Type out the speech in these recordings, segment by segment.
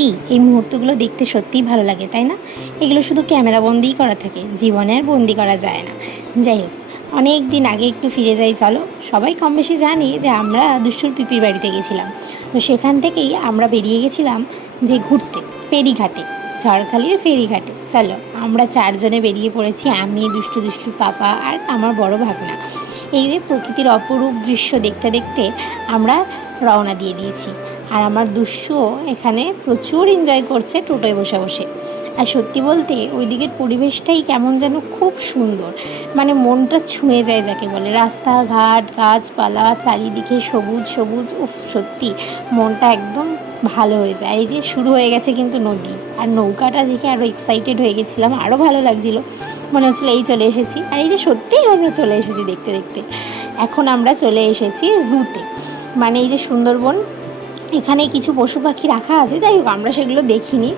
সত্যি এই মুহূর্তগুলো দেখতে সত্যিই ভালো লাগে, তাই না? এগুলো শুধু ক্যামেরা বন্দিই করা থাকে, জীবনে আর বন্দি করা যায় না। যাই হোক, অনেক দিন আগে একটু ফিরে যাই চলো। সবাই কম বেশি জানি যে আমরা দুষ্টুর পিপির বাড়িতে গেছিলাম। তো সেখান থেকেই আমরা বেরিয়ে গেছিলাম যে ঘুরতে ফেরিঘাটে, ঝড়খালির ফেরিঘাটে। চলো, আমরা চারজনে বেরিয়ে পড়েছি, আমি, দুষ্টু দুষ্টুর পাপা আর আমার বড় ভাগনা। এই যে প্রকৃতির অপরূপ দৃশ্য দেখতে দেখতে আমরা রওনা দিয়ে দিয়েছি। আর আমার দুষ্টুও এখানে প্রচুর এনজয় করছে টোটোয় বসে বসে। আর সত্যি বলতে ওই দিকের পরিবেশটাই কেমন যেন খুব সুন্দর, মানে মনটা ছুঁয়ে যায় যাকে বলে। রাস্তাঘাট, গাছপালা, চারিদিকে সবুজ সবুজ, উফ সত্যি মনটা একদম ভালো হয়ে যায়। এই যে শুরু হয়ে গেছে কিন্তু নদী, আর নৌকাটা দেখে আরও এক্সাইটেড হয়ে গেছিলাম, আরও ভালো লাগছিলো। মনে হচ্ছিলো এই চলে এসেছি। আর এই যে সত্যিই আমরা চলে এসেছি দেখতে দেখতে। এখন আমরা চলে এসেছি জুতে, মানে এই যে সুন্দরবন, এখানে কিছু পশু পাখি রাখা আছে। যাই হোক, আমরা সেগুলো দেখিনি,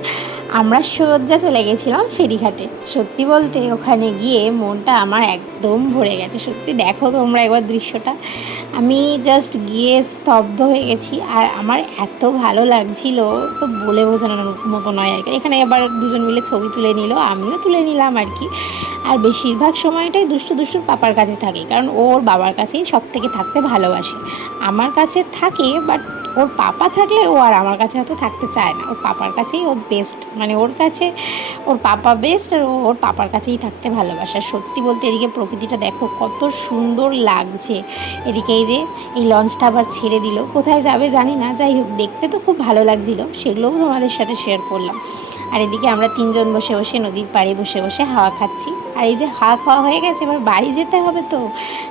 আমরা সোজা চলে গেছিলাম ফেরিঘাটে। সত্যি বলতে ওখানে গিয়ে মনটা আমার একদম ভরে গেছে। সত্যি দেখো তোমরা একবার দৃশ্যটা, আমি জাস্ট গিয়ে স্তব্ধ হয়ে গেছি। আর আমার এত ভালো লাগছিল, তো বলে বোঝানোর মতো নয় আর কি। এখানে আবার দুজন মিলে ছবি তুলে নিল, আমিও তুলে নিলাম আর কি। আর বেশিরভাগ সময়টাই দুষ্টুর পাপার কাছে থাকে, কারণ ওর বাবার কাছেই সব থেকে থাকতে ভালোবাসে। আমার কাছে থাকে, বাট ওর পাপা থাকলে ও আর আমার কাছে হয়তো থাকতে চায় না। ওর পাপার কাছেই ওর বেস্ট, মানে ওর কাছে ওর পাপা বেস্ট, আর ওর পাপার কাছেই থাকতে ভালোবাসে। সত্যি বলতে এদিকে প্রকৃতিটা দেখো কত সুন্দর লাগছে। এদিকে এই যে এই লঞ্চটা আবার ছেড়ে দিল, কোথায় যাবে জানি না। যাই হোক, দেখতে তো খুব ভালো লাগছিলো, সেগুলোও তোমাদের সাথে শেয়ার করলাম। আর এদিকে আমরা তিনজন বসে বসে নদীর পাড়ে বসে বসে হাওয়া খাচ্ছি। আর এই যে হাওয়া খাওয়া হয়ে গেছে, এবার বাড়ি যেতে হবে তো,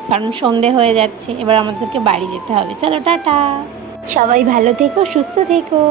কারণ সন্ধে হয়ে যাচ্ছে, এবার আমাদেরকে বাড়ি যেতে হবে। চলো টাটা, সবাই ভালো থেকো, সুস্থ থেকো।